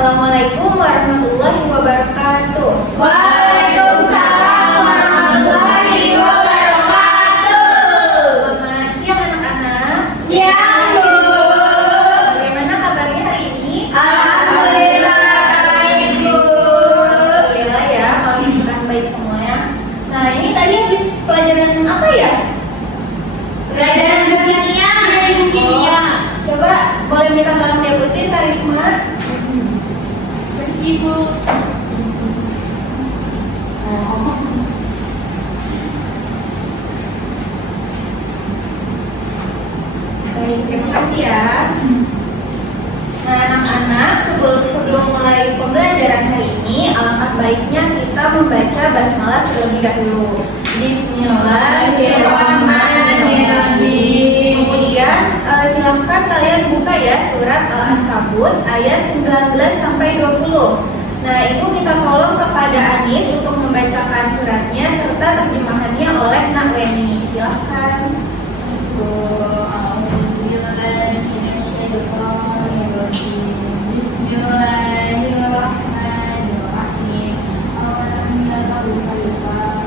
Assalamualaikum warahmatullahi wabarakatuh. Waalaikumsalam warahmatullahi wabarakatuh. Selamat siang anak-anak. Siang, Bu. Bagaimana kabarnya hari ini? Alhamdulillah baik, Bu. Alhamdulillah ya, kalau misalkan baik semuanya. Nah, ini tadi habis pelajaran apa ya? Pelajaran kimia. Coba boleh minta tolong deposit Karisma. Ibu. Baik, terima kasih ya. Nah, anak-anak, sebelum mulai pembelajaran hari ini, alangkah baiknya kita membaca basmalah terlebih dahulu. Bismillahirrahmanirrahim. Kemudian silahkan kalian buka ya surat Al-Ankabut ayat 19 sampai 20. Nah, Ibu minta tolong kepada Anis untuk membacakan suratnya serta terjemahannya oleh Nak Weni. Silahkan. Bismillahirrahmanirrahim. Awalam yakun khalifah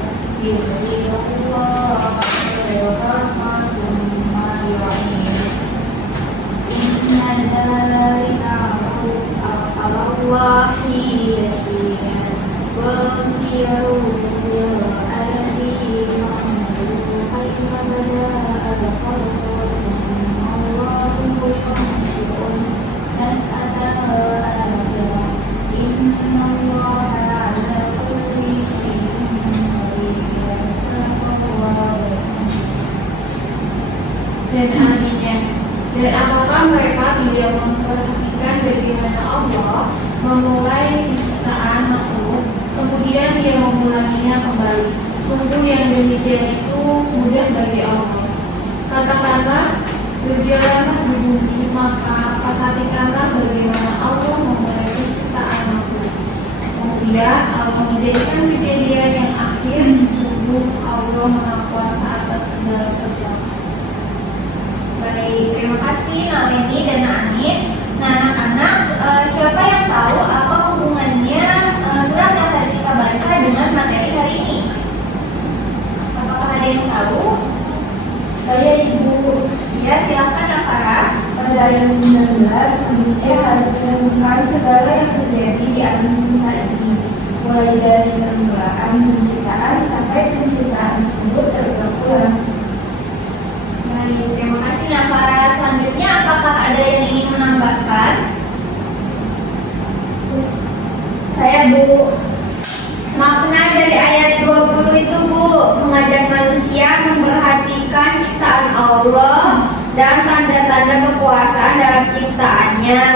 dan artinya. Dan apakah mereka tidak memperhatikan bagaimana Allah memulai penciptaan makhluk, kemudian Dia mengulanginya kembali? Sungguh yang demikian itu mudah bagi Allah. Katakanlah, berjalanlah di bumi, maka perhatikanlah bagaimana Allah memulai penciptaan makhluk. Kemudian Allah menjadikan kejadian yang akhir. Sungguh Allah Maha Kuasa atas segala sesuatu. Baik, terima kasih Nak Weni dan Nak Anis. Nah, anak-anak, siapa yang tahu apa hubungannya surat yang tadi kita baca dengan materi hari ini? Apakah ada yang tahu? Saya Ibu. Ya, silakan Kak Farah. Pada ayat 19, manusia harus menemukan segala yang terjadi di alam semesta ini, mulai dari permulaan penciptaan sampai penciptaan tersebut terulang-ulang. Baik, terima kasih Nak Farah. Selanjutnya, apakah ada yang ingin menambahkan? Saya Bu. Makna dari ayat 20 itu Bu, mengajak manusia memperhatikan ciptaan Allah dan tanda-tanda kekuasaan dalam ciptaannya,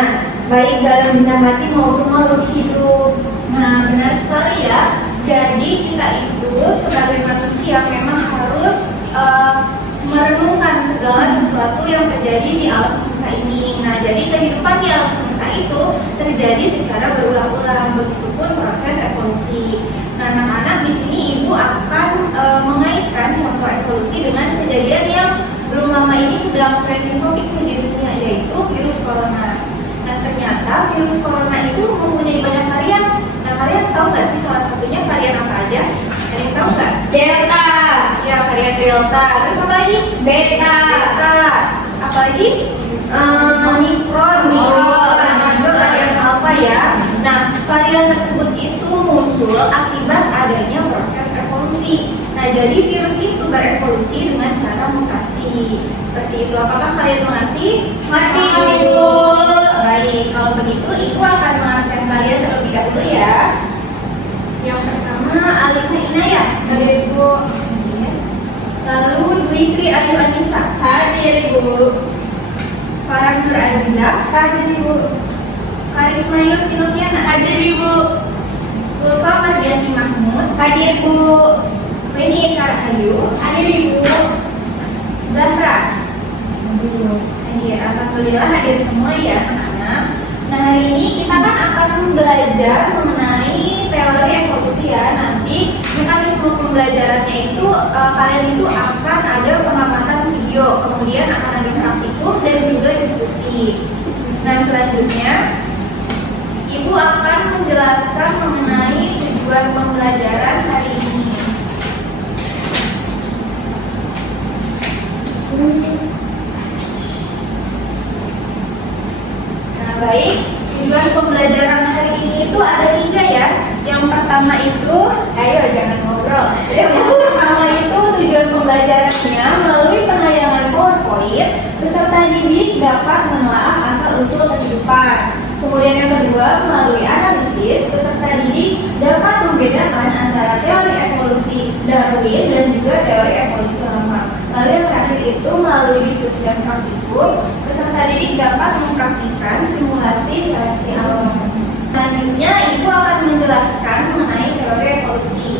baik dalam benda mati maupun makhluk hidup. Nah, benar sekali ya. Jadi kita itu sebagai manusia memang harus merenungkan segala sesuatu yang terjadi di alam semesta ini. Nah, jadi kehidupan di alam semesta itu terjadi secara berulang-ulang, begitupun proses evolusi. Nah, anak-anak, di sini Ibu akan mengaitkan contoh evolusi dengan kejadian yang belum lama ini sedang trending topik di dunia, yaitu virus corona. Nah, ternyata virus corona itu mempunyai banyak varian. Nah, kalian tahu nggak sih salah satunya varian apa aja? Ada yang tahu nggak? Delta, Ya, varian Delta. Terus apa lagi? Beta, Delta. Apa lagi? Omikron. Nah, juga varian Alpha ya. Nah, varian tersebut itu muncul akibat adanya proses evolusi. Nah, jadi virus itu berevolusi dengan cara mutasi. Seperti itu. Apakah kalian mengerti? mati Bu. Baik, kalau begitu Ibu akan mengabsen kalian terlebih dahulu ya. Yang pertama, Alifah Inayah. Baik Bu. Lalu Dwi Sri Ayu Anissa. Hadir Ibu. Farah Nur Azizah. Hadir Bu. Karisma Yursinufiana. Hadir Ibu. Ulfa Mardianti Mahmud. Hadir Bu. Weni Eka Rahayu. Hadir Ibu. Zahra. Hadir. Alhamdulillah hadir semua ya anak-anak. Nah, hari ini kita kan akan belajar mengenai teori evolusi ya. Nanti mekanisme pembelajarannya itu kalian itu akan ada pengamatan video, kemudian akan ada praktikum dan juga diskusi. Nah, selanjutnya Ibu Ibu akan menjelaskan mengenai tujuan pembelajaran hari ini. Nah, baik. Tujuan pembelajaran hari ini itu ada 3 ya. Yang pertama itu, ayo jangan ngobrol. Yang pertama itu tujuan pembelajarannya melalui penayangan PowerPoint, peserta didik dapat menelaah asal-usul kehidupan. Kemudian yang kedua, melalui analisis, peserta didik dapat membedakan antara teori evolusi Darwin dan juga teori evolusi lama. Lalu yang terakhir itu melalui diskusi dan praktikum, peserta didik dapat mempraktikkan simulasi seleksi alam. Selanjutnya, Ibu akan menjelaskan mengenai teori evolusi.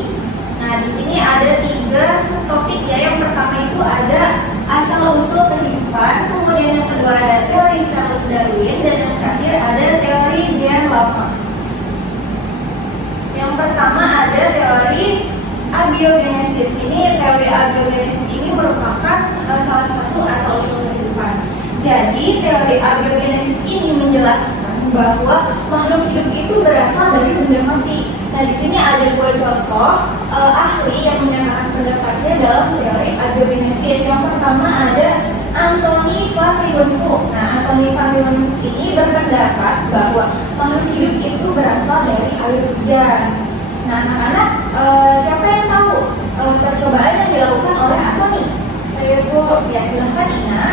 Nah, di sini ada 3 subtopik ya. Yang pertama itu ada asal-usul kehidupan, kemudian yang kedua ada teori Charles Darwin, dan yang terakhir ada teori Jean Locke. Yang pertama ada teori abiogenesis. Ini teori abiogenesis ini merupakan salah satu asal-usul kehidupan. Jadi teori abiogenesis ini menjelaskan bahwa makhluk hidup itu berasal dari benda mati. Nah, di sini ada 2 contoh ahli yang menyatakan pendapatnya dalam teori abiogenesis. Yang pertama ada Anthony van Leeuwenhoek. Nah, Anthony van Leeuwenhoek ini berpendapat bahwa makhluk hidup itu berasal dari air hujan. Nah, anak-anak, siapa yang tahu percobaan yang dilakukan oleh Anthony? Saya Bu, ya silahkan Ina.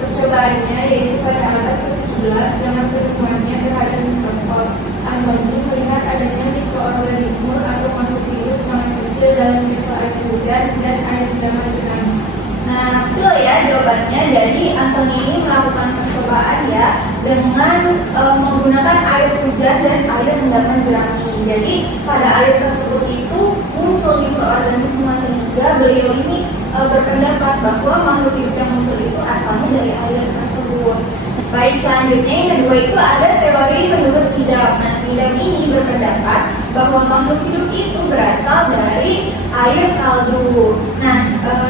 Percobaannya yaitu pada abad ke-17 dengan penemuannya terhadap mikroskop. Anthony melihat adanya mikroorganisme atau makhluk hidup sangat kecil dalam sampel air hujan dan air zaman tsunami. Nah, betul ya jawabannya. Jadi Anthony ini melakukan percobaan ya dengan menggunakan air hujan dan air rendaman jerami. Jadi pada air tersebut itu muncul mikroorganisme sehingga beliau ini berpendapat bahwa makhluk hidup yang muncul itu asalnya dari air tersebut. Baik, selanjutnya yang kedua itu ada teori menurut Needham. Nah, Needham ini berpendapat bahwa makhluk hidup itu berasal dari air kaldu. Nah,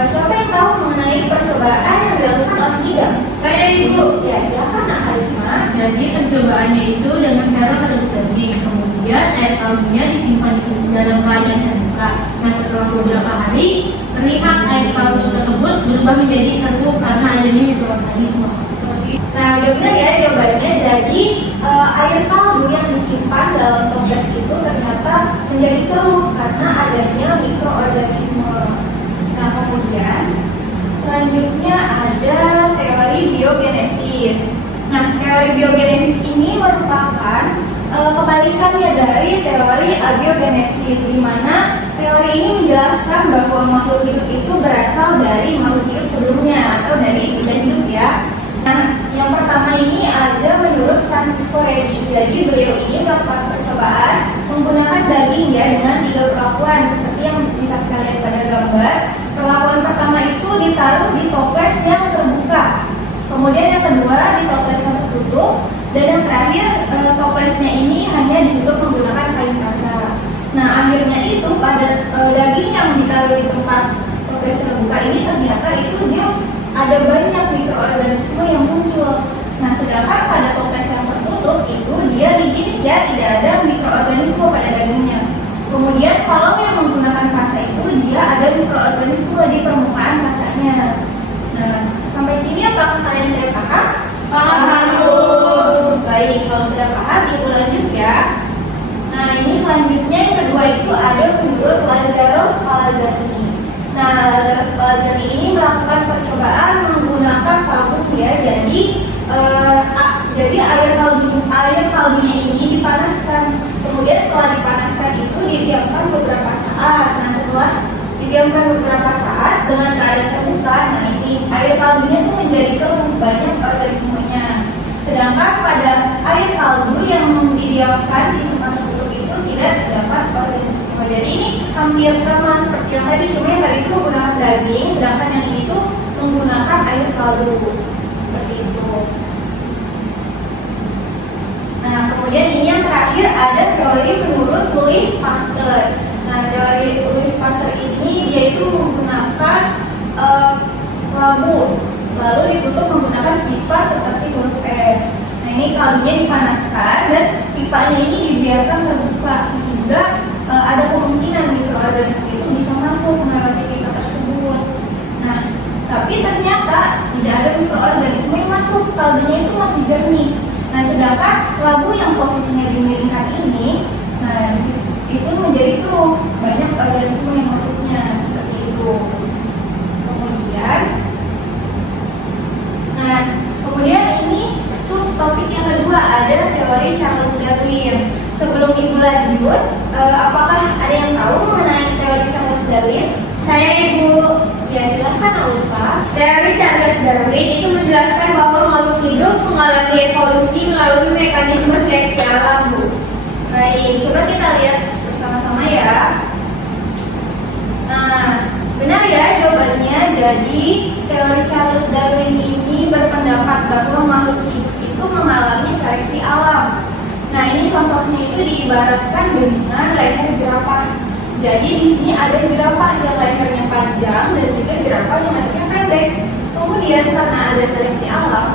siapa yang tahu mengenai percobaan yang dilakukan oleh Needham? Saya Ibu. Ya, silakan Nak Harisma. Jadi percobaannya itu dengan cara merebus daging, kemudian air kaldunya disimpan di dalam keadaan terbuka. Nah, setelah beberapa hari terlihat air kaldu tersebut berubah menjadi keruh karena adanya mikroorganisme. Nah, udah benar ya jawabannya. Jadi air kaldu yang disimpan dalam toples itu ternyata menjadi keruh karena adanya mikroorganisme. Nah, kemudian selanjutnya ada teori biogenesis. Nah, teori biogenesis ini merupakan kebalikannya dari teori abiogenesis, di mana teori ini menjelaskan bahwa makhluk hidup itu berasal dari makhluk hidup sebelumnya atau dari benda hidup ya. Nah, yang pertama ini ada menurut Francisco Redi. Jadi beliau ini melakukan percobaan menggunakan daging ya dengan 3 perlakuan seperti yang bisa kita lihat pada gambar. Perlakuan pertama itu ditaruh di toples yang terbuka. Kemudian yang kedua di toples yang tertutup, dan yang terakhir toplesnya ini hanya ditutup menggunakan kain kasar. Nah, akhirnya itu pada daging yang ditaruh di tempat toples terbuka ini ternyata itu dia ada banyak mikroorganisme yang muncul. Nah, sedangkan pada toples yang tertutup itu dia higienis ya, tidak ada mikroorganisme pada dagingnya. Kemudian kalau yang menggunakan kasa itu dia ada mikroorganisme di permukaan kasanya. Nah, sampai sini apakah kalian sudah paham? Paham. Baik, kalau sudah paham ibu lanjut ya. Nah, ini selanjutnya yang kedua itu ada menurut Lazarus Spallanzani. Nah, Lazarus Spallanzani ini melakukan percobaan menggunakan tabung ya. Jadi air kaldunya ini dipanaskan. Kemudian setelah dipanaskan itu didiamkan beberapa saat. Nah, setelah didiamkan beberapa saat dengan keadaan terbuka, nah ini air kaldunya itu menjadi keruh, banyak organismenya. Sedangkan pada air kaldu yang didiamkan di tempat tertutup itu tidak terdapat organisme. Jadi ini hampir sama seperti yang tadi, cuma yang tadi itu menggunakan daging, sedangkan yang ini itu menggunakan air kaldu. Seperti itu. Nah, kemudian ini yang terakhir ada teori menurut Louis Pasteur. Nah, teori Louis Pasteur ini yaitu menggunakan labu, lalu ditutup menggunakan pipa seperti huruf S. Nah, ini kaldunya dipanaskan dan pipa pipanya ini dibiarkan terbuka sehingga ada kemungkinan mikroorganisme itu bisa masuk melewati pipa tersebut. Nah, tapi ternyata tidak ada mikroorganisme yang masuk, kaldunya itu masih jernih. Nah, sedangkan labu yang posisinya dimiringkan ini, nah itu menjadi keruh, banyak organisme yang masuknya seperti itu. Kemudian ini subtopik yang kedua, ada teori Charles Darwin. Sebelum Ibu lanjut, apakah ada yang tahu mengenai teori Charles Darwin? Saya Ibu. Ya, silahkan Ulfa. Teori Charles Darwin itu menjelaskan bahwa makhluk hidup mengalami evolusi melalui mekanisme seleksi alam, Bu. Baik, coba kita lihat bersama-sama ya. Nah, benar ya jawabannya. Jadi, teori Charles Darwin ini berpendapat bahwa makhluk hidup itu mengalami seleksi alam. Nah, ini contohnya itu diibaratkan dengan leher jerapah. Jadi di sini ada jerapah yang lehernya panjang dan juga jerapah yang lehernya pendek. Kemudian karena ada seleksi alam,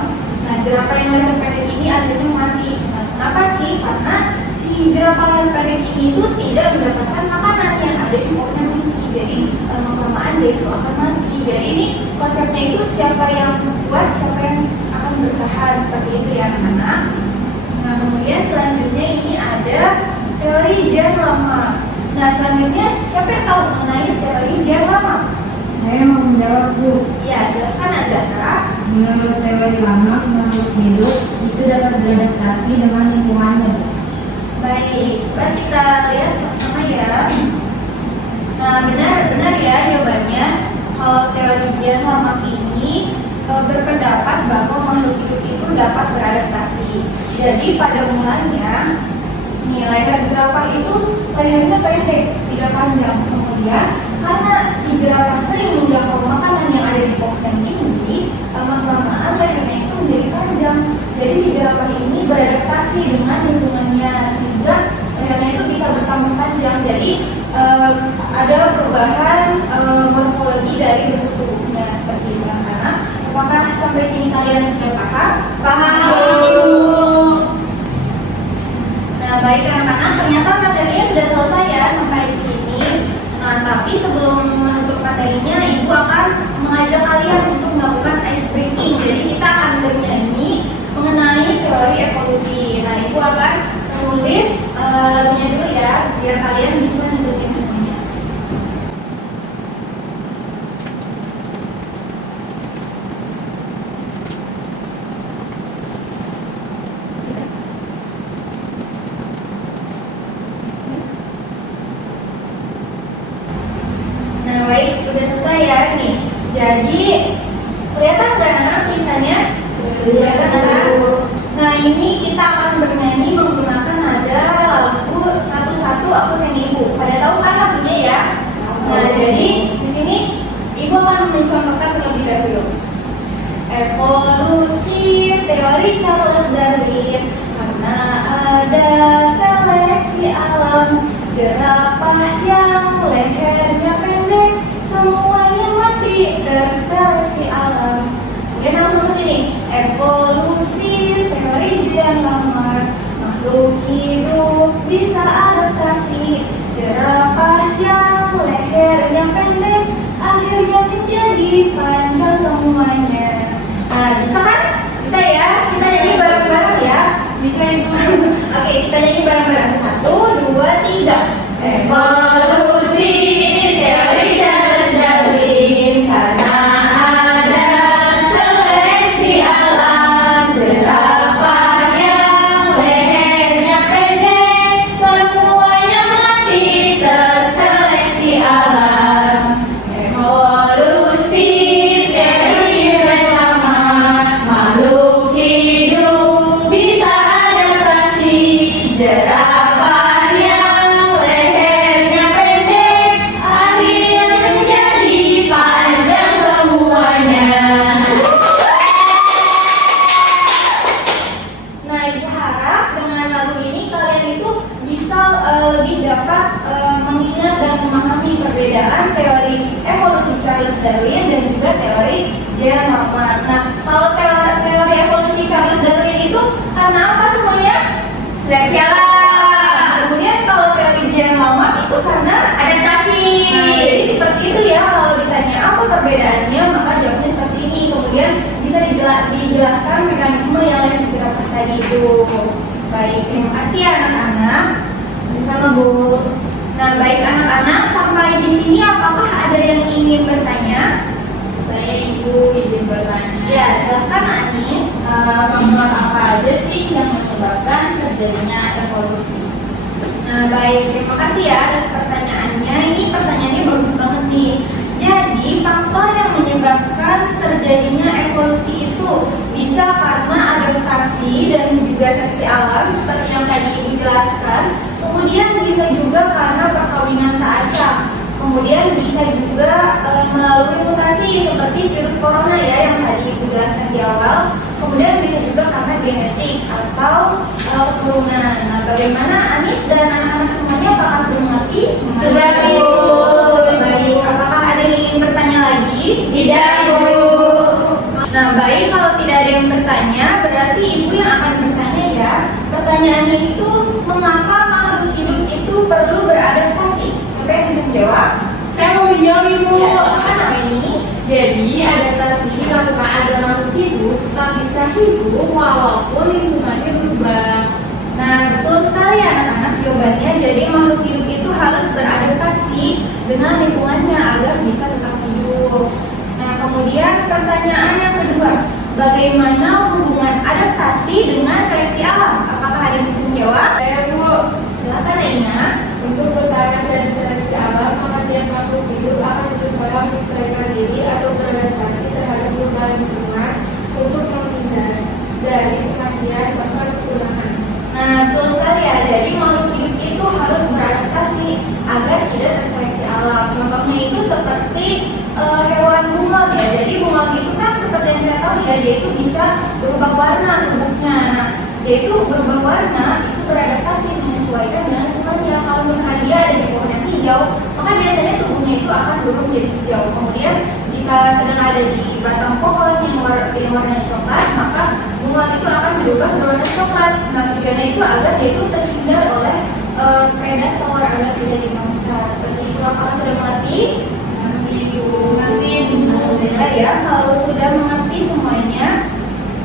nah jerapah yang leher pendek ini akhirnya mati. Nah, kenapa sih? Karena si jerapah yang pendek ini itu tidak mendapatkan makanan yang ada di pohonnya mati. Jadi lama-kelamaan dia itu akan mati. Jadi ini konsepnya itu siapa yang kuat, siapa yang akan bertahan, seperti itu ya anak-anak. Nah, kemudian selanjutnya ini ada teori gen lama. Nah, selanjutnya siapa yang tahu mengenai teori gen lama? Saya mau menjawab, Bu. Ya, silahkan Azahra. Menurut teori lama, makhluk hidup itu dapat beradaptasi dengan lingkungannya. Baik, coba kita lihat sama-sama ya. Nah, benar ya jawabannya. Kalau teori gen lama ini berpendapat bahwa makhluk hidup itu dapat beradaptasi. Jadi pada mulanya leher jerapah itu lehernya pendek, tidak panjang. Kemudian karena si jerapah sering menjangkau makanan yang ada di pohon yang tinggi, lama-kelamaan lehernya itu menjadi panjang. Jadi si jerapah ini beradaptasi dengan lingkungannya sehingga lehernya itu bisa bertambah panjang. Jadi ada perubahan morfologi dari bentuk tubuhnya seperti itu anak-anak. Apakah sampai sini kalian sudah paham? Paham. Nah, baik anak-anak, ternyata materinya sudah selesai ya sampai di sini. Nah, tapi sebelum menutup materinya, Ibu akan mengajak kalian untuk melakukan ice breaking. Jadi kita akan bernyanyi mengenai teori evolusi. Nah, Ibu akan menulis lagunya dulu ya, biar kalian bisa ngikutin semuanya. Nah, baik, udah selesai ya nih. Jadi kelihatan nggak anak tulisannya? Kelihatan, Bu. Nah, ini kita akan bernyanyi menggunakan nada lagu satu-satu aku sayang Ibu. Pada tahu kan lagunya ya? Nah, jadi di sini Ibu akan mencontohkan terlebih dahulu. Evolusi teori Charles Darwin, karena ada seleksi alam, jerapah yang lehernya pendek semuanya mati terseleksi alam. Kemudian langsung ke sini. Evolusi teori gen lama, makhluk hidup bisa adaptasi, jerapah yang lehernya pendek akhirnya menjadi panjang semuanya. Nah, bisa kan? Bisa ya? Kita nyanyi bareng-bareng ya. Bisa Ibu. Oke, kita nyanyi bareng-bareng. 1, 2, 3. Evolusi teori Charles Darwin, karena ada seleksi alam, jerapah yang lehernya pendek semuanya mati terseleksi alam. Evolusi teori gen lama, makhluk hidup bisa adaptasi, jerapah yang lehernya pendek akhirnya menjadi panjang semuanya. Nah, Ibu harap dengan lagu ini kalian itu bisa lebih dapat mengingat dan memahami perbedaan teori evolusi Charles Darwin dan juga teori gen lama. Nah, kalau teori evolusi Charles Darwin itu karena apa semuanya? Seleksi alam. dijelaskan mekanisme yang lain dijelaskan tadi itu. Baik, terima kasih ya anak-anak. Sama Bu. Nah, baik anak-anak, sampai di sini apakah ada yang ingin bertanya? Saya Ibu izin bertanya. Ya, silahkan Anis. Faktor apa aja sih yang menyebabkan terjadinya evolusi? Nah, baik, terima kasih ya atas pertanyaannya. Ini pertanyaannya bagus banget nih. Jadi, faktor yang menyebabkan terjadinya evolusi itu bisa karena adaptasi dan juga seleksi alam seperti yang tadi Ibu jelaskan. Kemudian bisa juga karena perkawinan tak acak. Kemudian bisa juga melalui mutasi seperti virus corona ya yang tadi Ibu jelaskan di awal. Kemudian bisa juga karena genetik atau keturunan. Nah, bagaimana Anis dan anak-anak semuanya apakah sudah mengerti? Sudah, Bu. Baik, apakah ada yang ingin bertanya lagi? Tidak, Bu. Nah, baik, kalau tidak ada yang bertanya, berarti Ibu yang akan bertanya ya. Pertanyaannya itu, mengapa makhluk hidup itu perlu beradaptasi? Siapa yang bisa menjawab? Saya mau menjawab Ibu. Ya, silakan apa ini? Jadi adaptasi dilakukan agar makhluk hidup tetap bisa hidup walaupun lingkungannya berubah. Nah, betul sekali anak-anak jawabannya. Jadi makhluk hidup itu harus beradaptasi dengan lingkungannya agar bisa tetap hidup. Nah, kemudian pertanyaan yang kedua, bagaimana hubungan adaptasi dengan seleksi alam? Apakah ada yang bisa menjawab? Saya Bu, Silakan Aina. untuk bertahan dari seleksi alam, maka tiap makhluk hidup akan berusaha menyesuaikan diri atau beradaptasi terhadap perubahan lingkungan untuk menghindar dari kematian bahkan kepunahan. Nah, betul sekali ya. Jadi makhluk hidup itu harus beradaptasi agar tidak terseleksi alam. Contohnya itu seperti hewan bunglon ya. Jadi bunglon itu kan seperti yang kita tahu ya, dia itu bisa berubah warna tubuhnya. Nah, dia itu berubah warna itu beradaptasi menyesuaikan dengan lingkungannya. Kalau misalkan dia ada di pohon yang hijau, maka biasanya tubuhnya itu akan berubah menjadi hijau. Kemudian jika sedang ada di batang pohon yang warnanya coklat, maka bunglon itu akan berubah berwarna coklat. Nah, tujuannya itu agar dia itu terhindar oleh predator agar tidak dimangsa. Seperti itu. Apakah sudah mengerti? Nanti Alhamdulillah ya, kalau sudah mengerti semuanya,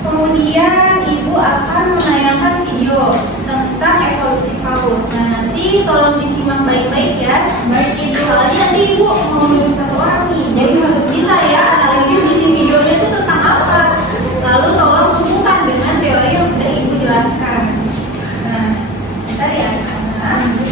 kemudian Ibu akan menayangkan video tentang evolusi paus. Nah, nanti tolong disimak baik-baik ya. baik Ibu. Soalnya nanti Ibu mau menunjuk satu orang nih, jadi harus bisa ya analisis isi videonya itu tentang apa. Lalu tolong hubungkan dengan teori yang sudah Ibu jelaskan. Nah, bentar ya anak-anak.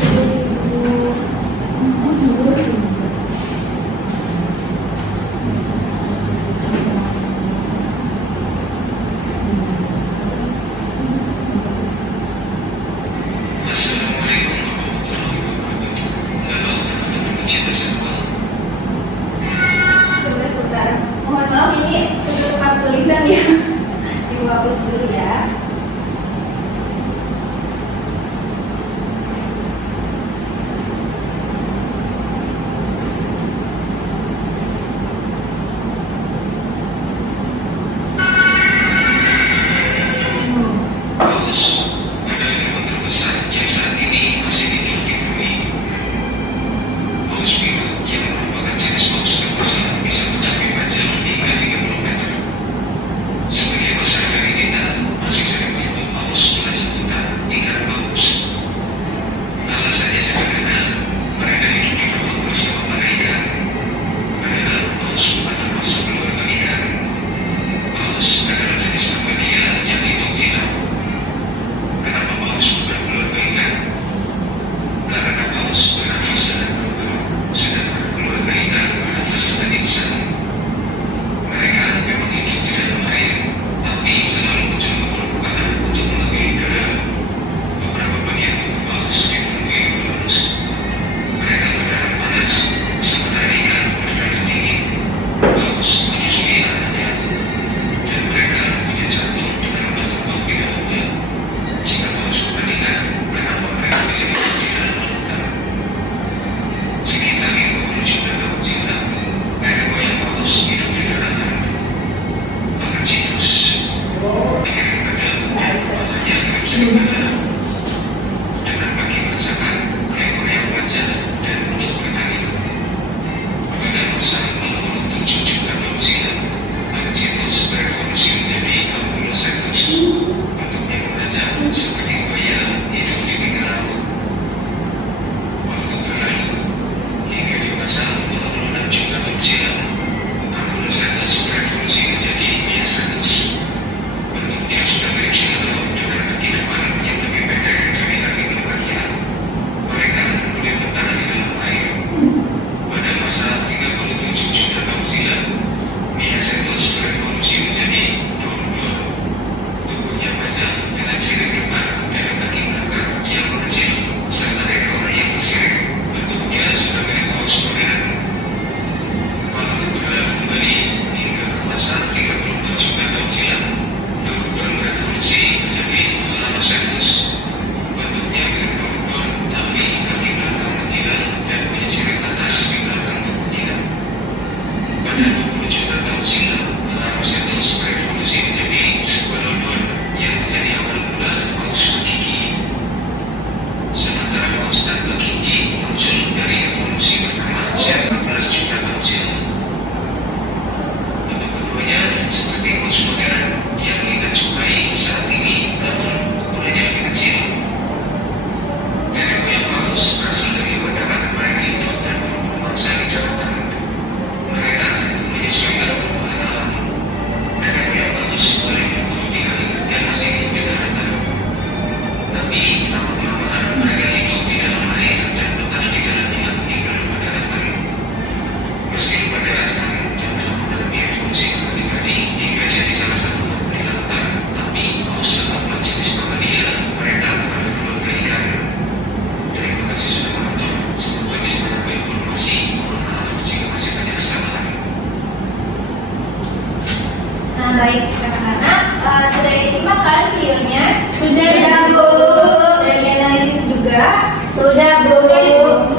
Sudah Bu.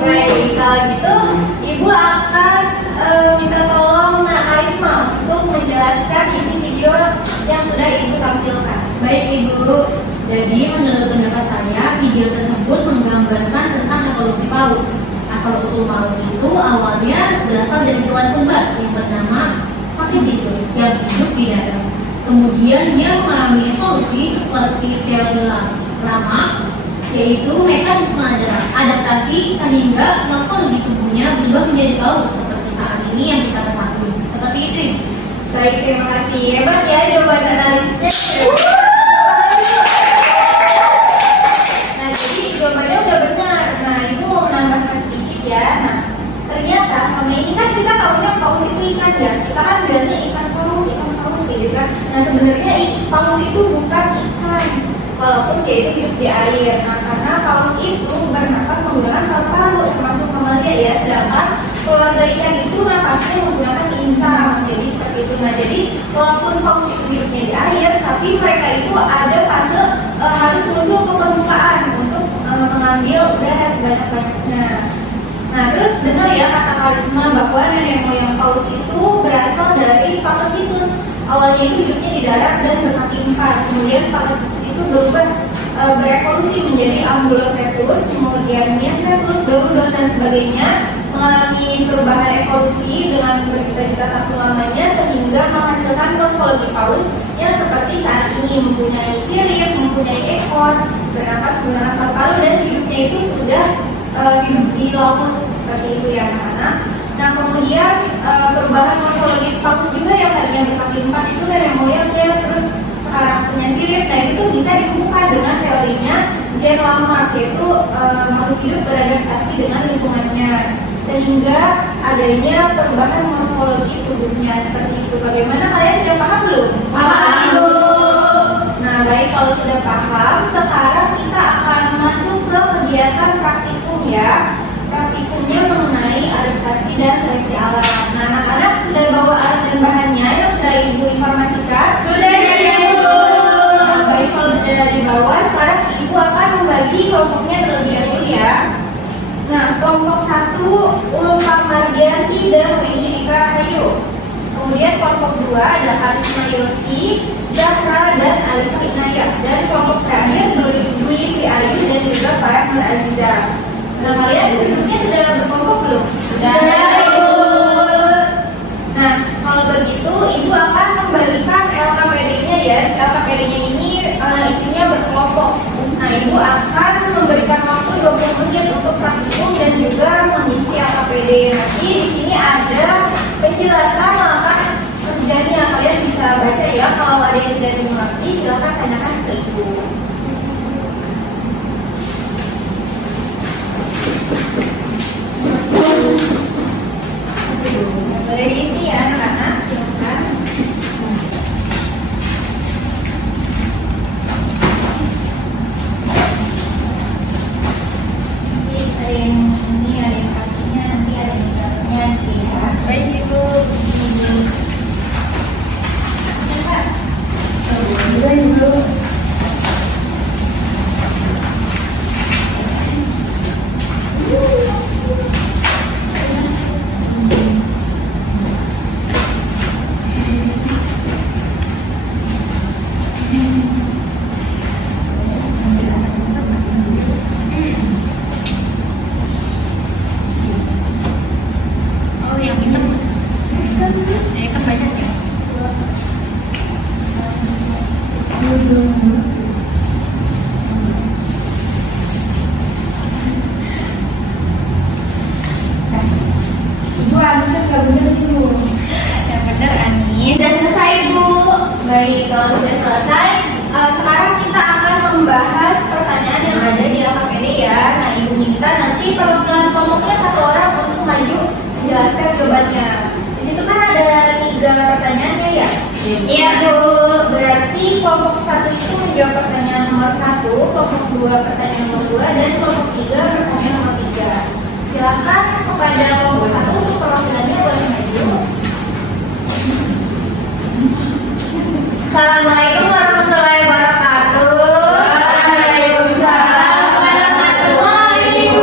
Baik, kalau gitu Ibu akan minta tolong Nak Karisma untuk menjelaskan isi video yang sudah Ibu tampilkan. Baik Ibu, jadi menurut pendapat saya, video tersebut menggambarkan tentang evolusi paus. Asal-usul paus itu awalnya berasal dari hewan purba yang bernama Pakidius yang hidup di darat. Kemudian dia mengalami evolusi seperti teori lama, yaitu mekanisme adaptasi sehingga morfologi tubuhnya berubah menjadi paus seperti saat ini yang kita ketahui. Seperti itu. Ibu. Baik, terima kasih. Hebat ya jawaban analisisnya. Nah, jadi jawabannya udah benar. Nah, Ibu mau menambahkan sedikit ya. Nah, ternyata selama ini kan kita tahunya paus itu ikan ya. Kita kan bilangnya ikan paus gitu kan. Nah, sebenarnya paus itu bukan ikan. Walaupun dia itu hidup di air. Nah, karena paus itu bernapas menggunakan paru-paru termasuk mamalia ya. Sedangkan keluarga ikan itu napasnya menggunakan insang. Jadi seperti itu. Nah, jadi walaupun paus itu hidupnya di air, tapi mereka itu ada fase harus muncul ke permukaan untuk mengambil udara sebanyak-banyaknya. Nah, terus benar ya kata Karisma bahwa nenek moyang paus itu berasal dari Pakicetus. Awalnya itu hidupnya di darat dan berkaki 4. Kemudian Pakicetus itu berubah berevolusi menjadi Ambulocetus, kemudian Myocetus, Dorodon dan sebagainya, mengalami perubahan evolusi dengan berjuta-juta tahun lamanya sehingga menghasilkan morfologi paus yang seperti saat ini, mempunyai sirip, mempunyai ekor, bernapas menggunakan paru-paru dan hidupnya itu sudah hidup di laut seperti itu ya anak-anak. Nah, kemudian perubahan morfologi paus juga yang tadinya berkaki 4 itu nenek moyangnya terus sekarang punya sirip. Nah, itu bisa ditemukan dengan teorinya Jean Lamarck, yaitu makhluk hidup beradaptasi dengan lingkungannya sehingga adanya perubahan morfologi tubuhnya seperti itu. Bagaimana, kalian sudah paham belum? Paham. Nah, baik, kalau sudah paham, sekarang kita akan masuk ke kegiatan praktikum ya. Praktikumnya mengenai adaptasi dan seleksi alam. Nah, anak-anak sudah bawa alat dan bahannya yang sudah Ibu informasikan? Sudah Ibu. Nah, baik, kalau sudah dibawa, sekarang Ibu akan membagi kelompoknya terlebih dahulu ya. Nah, kelompok 1 Ulum Mardianti dan Winnie Eka Rahayu. Kemudian kelompok 2 ada Karisma Yosi, Zahra dan Alika Inayah. Dan kelompok terakhir Dwi Sri Ayu dan juga Farah Nur Aziza. Nah, kalian bentuknya sudah berkelompok belum? Sudah Ibu. Nah, kalau begitu Ibu akan membagikan LKPD-nya ya. LKPD-nya ini isinya berkelompok. Nah, Ibu akan memberikan waktu 20 menit untuk praktikum dan juga mengisi LKPD. Nanti di sini ada penjelasan langkah kerjanya. Kalian bisa baca ya. Kalau ada yang tidak dimengerti, silakan tanyakan ke Ibu. Boleh diisi ya anak-anak, silakan. Nanti ada yang ini, ada yang kasihnya, nanti ada yang caranya gitu ya. Baik Ibu. Sudah Ibu. Oh, yang minus. Kan banyak ya. Ibu harusnya nggak bener Ibu. Yang bener Anis. Sudah selesai Ibu. Baik, kalau sudah selesai, sekarang kita akan membahas pertanyaan yang ada di LKPD ya. Nah, Ibu minta nanti perwakilan kelompoknya 1 orang untuk maju menjelaskan jawabannya. Di situ kan ada 3 pertanyaannya ya. Iya Bu. Berarti kelompok 1 itu menjawab pertanyaan nomor 1, kelompok 2 pertanyaan nomor 2, dan kelompok 3 pertanyaan nomor 3. Silakan kepada kelompok 1 untuk perwakilannya boleh maju. Assalamualaikum warahmatullahi wabarakatuh. Waalaikumsalam warahmatullahi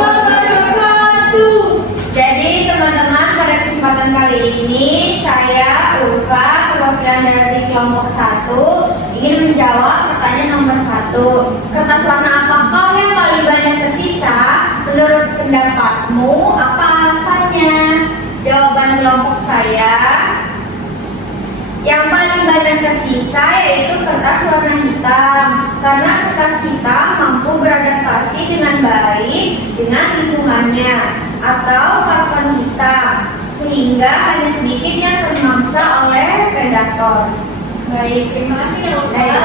menjawab pertanyaan nomor 1. Kertas warna apakah yang paling banyak tersisa? Menurut pendapatmu, apa alasannya? Jawaban kelompok saya, yang paling banyak tersisa yaitu kertas warna hitam. Karena kertas hitam mampu beradaptasi dengan baik dengan lingkungannya, atau karton hitam, sehingga hanya sedikit yang termangsa oleh predator. Baik, terima kasih Dr. Ya,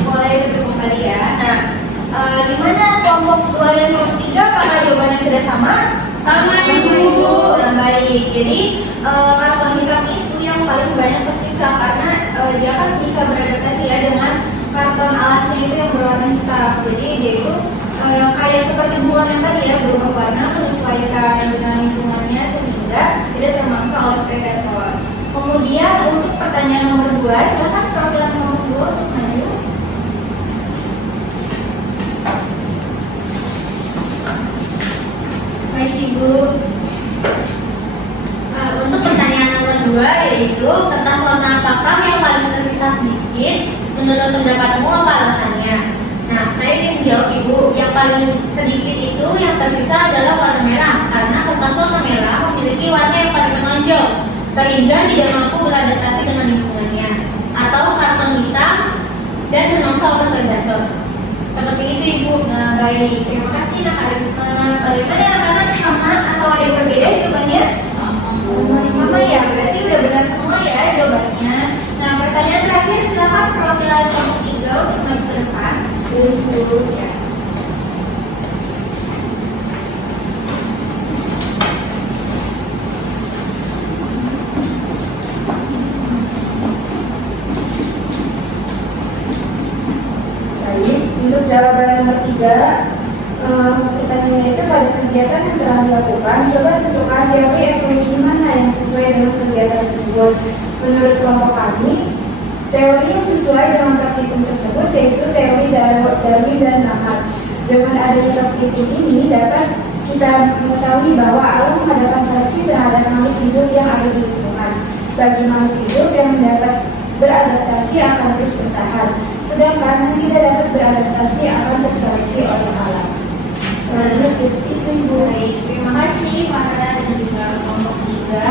boleh duduk kembali ya. Nah, gimana kelompok 2 dan kelompok 3? Apakah jawabannya sudah sama? Sama, Ibu. Nah, baik. Jadi karton hitam itu yang paling banyak tersisa karena dia kan bisa beradaptasi ya dengan karton alasnya itu yang berwarna hitam. Jadi dia itu kayak seperti bunga yang tadi ya, berubah warna menyesuaikan dengan lingkungannya sehingga tidak termangsa oleh predator. Kemudian untuk pertanyaan nomor 2, silakan perwakilan nomor 2 untuk maju. Baik Ibu. Untuk pertanyaan nomor 2 yaitu kertas warna apakah yang paling tersisa sedikit? Menurut pendapatmu apa alasannya? Nah, saya ingin menjawab Ibu, yang paling sedikit itu yang tersisa adalah warna merah karena kertas warna merah memiliki warna yang paling menonjol sehingga tidak mampu beradaptasi dengan lingkungannya, atau karton hitam dan termangsa oleh predator. Seperti itu Ibu. Nah, baik. Terima kasih Nak Arisma. Bagaimana anak-anak, sama atau ada yang berbeda jawabannya? Sama ya, berarti udah benar semua ya jawabannya. Nah, pertanyaan terakhir, silakan perwakilan kelompok 3 untuk maju ke depan. Dulu ya. Baik, untuk jawaban nomor 3, pertanyaannya itu pada kegiatan yang telah dilakukan, coba tentukan teori evolusi mana yang sesuai dengan kegiatan tersebut. Menurut kelompok kami, teori yang sesuai dengan praktikum tersebut yaitu teori Darwin dan Lamarck. Dengan adanya praktikum ini dapat kita mengetahui bahwa alam mengadakan seleksi terhadap makhluk hidup yang ada di lingkungan. Bagi makhluk hidup yang mendapat beradaptasi akan terus bertahan, sedangkan yang tidak dapat beradaptasi akan terseleksi oleh alam. Nah, seperti itu Ibu. Baik, terima kasih Farah dan juga kelompok 3.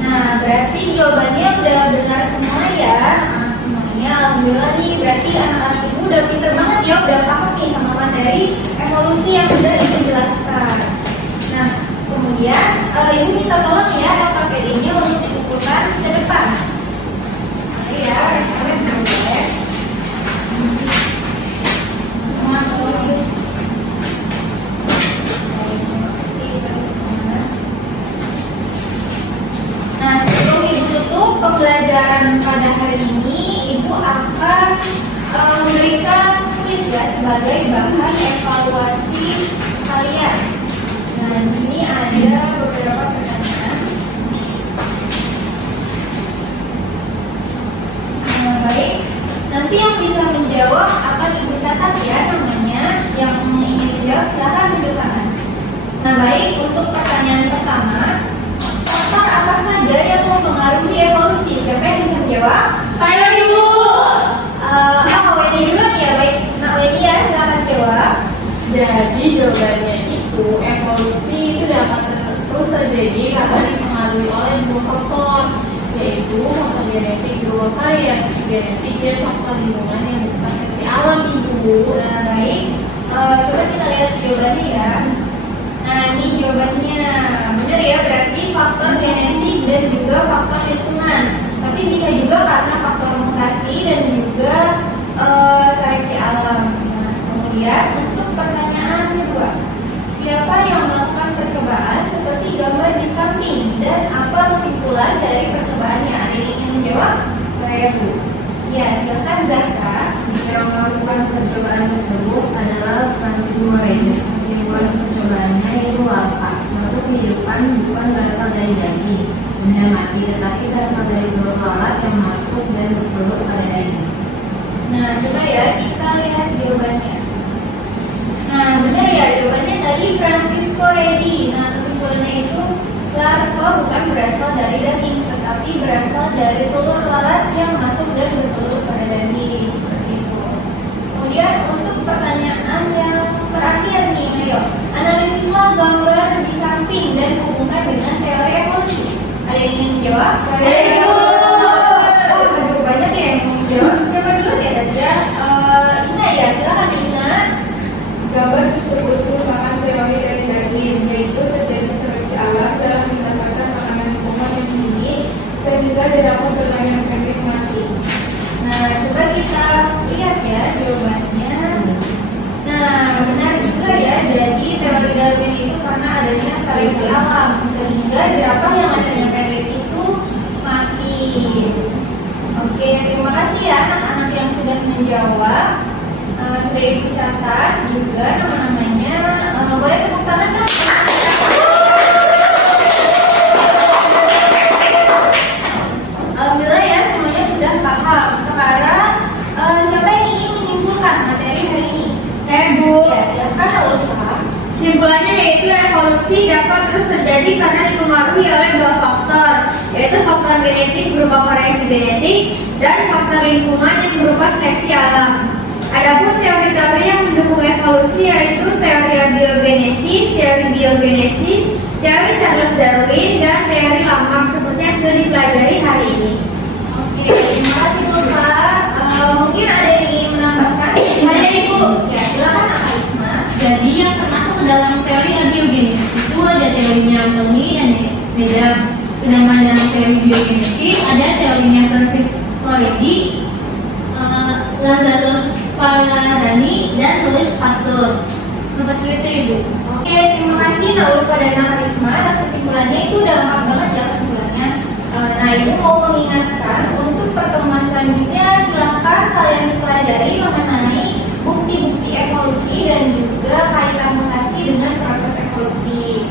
Nah, berarti jawabannya udah benar semua ya. Nah, semuanya alhamdulillah nih, berarti anak-anak ibu udah pinter banget ya, udah paham nih sama materi evolusi yang sudah ibu jelaskan. Nah, kemudian ibu minta tolong ya LKPD-nya untuk dikumpulkan ke depan. Oke ya, rekan-rekan boleh. Semua tolong yuk. Nah, sebelum ibu tutup pembelajaran pada hari ini, ibu akan memberikan kuis ya sebagai bahan evaluasi kalian. Nah, di sini ada beberapa pertanyaan. Nah, baik. Nanti yang bisa menjawab akan ibu catat ya namanya. Yang ingin menjawab silakan tunjuk tangan. Nah, baik, untuk pertanyaan pertama, faktor apa saja yang mempengaruhi evolusi? Siapa yang bisa menjawab? Saya Ibu. Weni dulu ya, baik. Nak Weni ya, silakan jawab. Jadi jawabannya itu evolusi itu dapat terus terjadi karena dipengaruhi oleh dua faktor, yaitu faktor genetik berupa variasi genetik dan faktor lingkungan yang berupa seleksi alam Ibu. Nah, baik. Coba kita lihat jawabannya ya. Nah, ini jawabannya benar ya, berarti faktor genetik dan juga faktor lingkungan. Tapi bisa juga karena faktor mutasi dan juga seleksi alam. Nah, kemudian untuk pertanyaan kedua, siapa yang melakukan percobaan seperti gambar di samping dan apa kesimpulan dari percobaannya? Ada yang ingin menjawab? Saya Bu. Ya, silakan Zahra. Yang melakukan percobaan tersebut adalah Francis Moreno. Kesimpulan percobaannya yaitu alfa, suatu kehidupan bukan berasal dari daging, benda mati, tetapi berasal dari telur lalat yang masuk dan bertelur pada daging. Nah, coba ya kita lihat jawabannya. Nah, benar ya jawabannya tadi Francisco Redi. Nah, kesimpulannya itu larva bukan berasal dari daging, tetapi berasal dari telur lalat yang masuk dan bertelur pada daging. Seperti Kemudian untuk pertanyaan yang terakhir nih, ayo analisislah gambar di samping dan hubungkan dengan teori evolusi. Ada yang ingin menjawab? Ayo. Aduh, banyak ya yang mau menjawab. Siapa dulu ya tadi ya? Ina ya, silakan Ina. Gambar tersebut merupakan teori dari Darwin, yaitu terjadi seleksi alam dalam mendapatkan makanan lingkungan yang tinggi sehingga dapat berlayar pendek mati. Nah, coba kita lihat ya jawabannya. Nah, benar juga ya. Jadi teori Darwin itu karena adanya seleksi alam sehingga jerapah yang matanya pendek itu mati. Oke, terima kasih ya anak-anak yang sudah menjawab. Sudah Ibu catat juga nama-namanya. Boleh tepuk tangan kan? Alhamdulillah ya semuanya sudah paham. Sekarang siapa yang ingin menyimpulkan materi hari ini? Saya Bu. Ya, silakan Ulfa. Kesimpulannya yaitu evolusi dapat terus terjadi karena dipengaruhi oleh dua faktor, yaitu faktor genetik berupa variasi genetik dan faktor lingkungan yang berupa seleksi alam. Adapun teori-teori yang mendukung evolusi yaitu teori abiogenesis, teori biogenesis, teori Charles Darwin, dan teori Lamarck seperti yang sudah dipelajari hari ini. Oke, terima kasih Ulfa. Mungkin ada yang ingin menambahkan? Saya, Ibu. Ya, silakan Arisma. Jadi yang termasuk ke dalam teori abiogenesis itu ada teorinya Tony dan Beda. Sedangkan dalam teori biogenesis ada teorinya Francis Colledi, Lazarus Paladani, dan Louis Pasteur. Seperti itu, Ibu. Oke, terima kasih Ulfa dan Arisma atas kesimpulannya. Itu udah lengkap banget ya kesimpulannya. Nah, Ibu mau mengingatkan untuk pertemuan selanjutnya silakan kalian pelajari mengenai bukti-bukti evolusi dan juga kaitan mutasi dengan proses evolusi.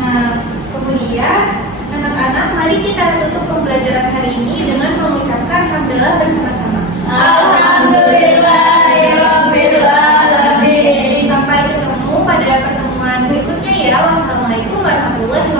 Nah, kemudian anak-anak mari kita tutup pembelajaran hari ini dengan mengucapkan hamdalah bersama-sama. Alhamdulillahirobbilalamin. Sampai ketemu pada pertemuan berikutnya ya. Wassalamualaikum warahmatullahi wabarakatuh.